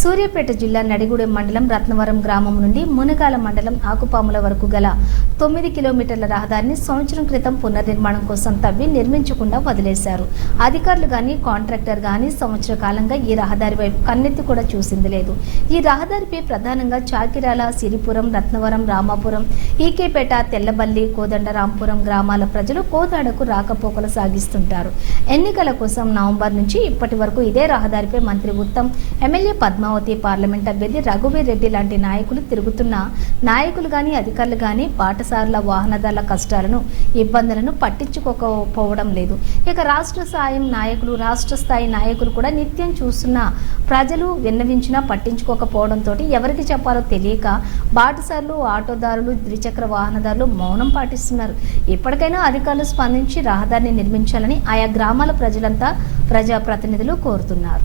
సూర్యాపేట జిల్లా నడిగూడెం మండలం రత్నవరం గ్రామం నుండి మునగాల మండలం ఆకుపాముల వరకు గల తొమ్మిది కిలోమీటర్ల రహదారిని సంవత్సరం క్రితం పునర్నిర్మాణం కోసం తవ్వి నిర్మించకుండా వదిలేశారు. అధికారులు కానీ కాంట్రాక్టర్ కానీ సంవత్సర కాలంగా ఈ రహదారి వైపు కన్నెత్తి కూడా చూసింది లేదు. ఈ రహదారిపై ప్రధానంగా చాకిరాల సిరిపురం రత్నవరం రామాపురం ఈకేపేట తెల్లబల్లి కోదండరాంపురం గ్రామాల ప్రజలు కోదాడకు రాకపోకలు సాగిస్తుంటారు. ఎన్నికల కోసం నవంబర్ నుంచి ఇప్పటి వరకు ఇదే రహదారిపై మంత్రి ఉత్తమ్ ఎమ్మెల్యే పద్మ పద్మావతి పార్లమెంట్ అభ్యర్థి రఘువీర్ రెడ్డి లాంటి నాయకులు తిరుగుతున్న నాయకులు గాని అధికారులు గాని పాఠశాలల వాహనదారుల కష్టాలను ఇబ్బందులను పట్టించుకోకపోవడం లేదు. ఇక రాష్ట్ర స్థాయి నాయకులు రాష్ట్ర స్థాయి నాయకులు కూడా నిత్యం చూస్తున్న ప్రజలు విన్నవించినా పట్టించుకోకపోవడంతో ఎవరికి చెప్పాలో తెలియక బాటసార్లు ఆటోదారులు ద్విచక్ర వాహనదారులు మౌనం పాటిస్తున్నారు. ఇప్పటికైనా అధికారులు స్పందించి రహదారిని నిర్మించాలని ఆయా గ్రామాల ప్రజలంతా ప్రజాప్రతినిధులు కోరుతున్నారు.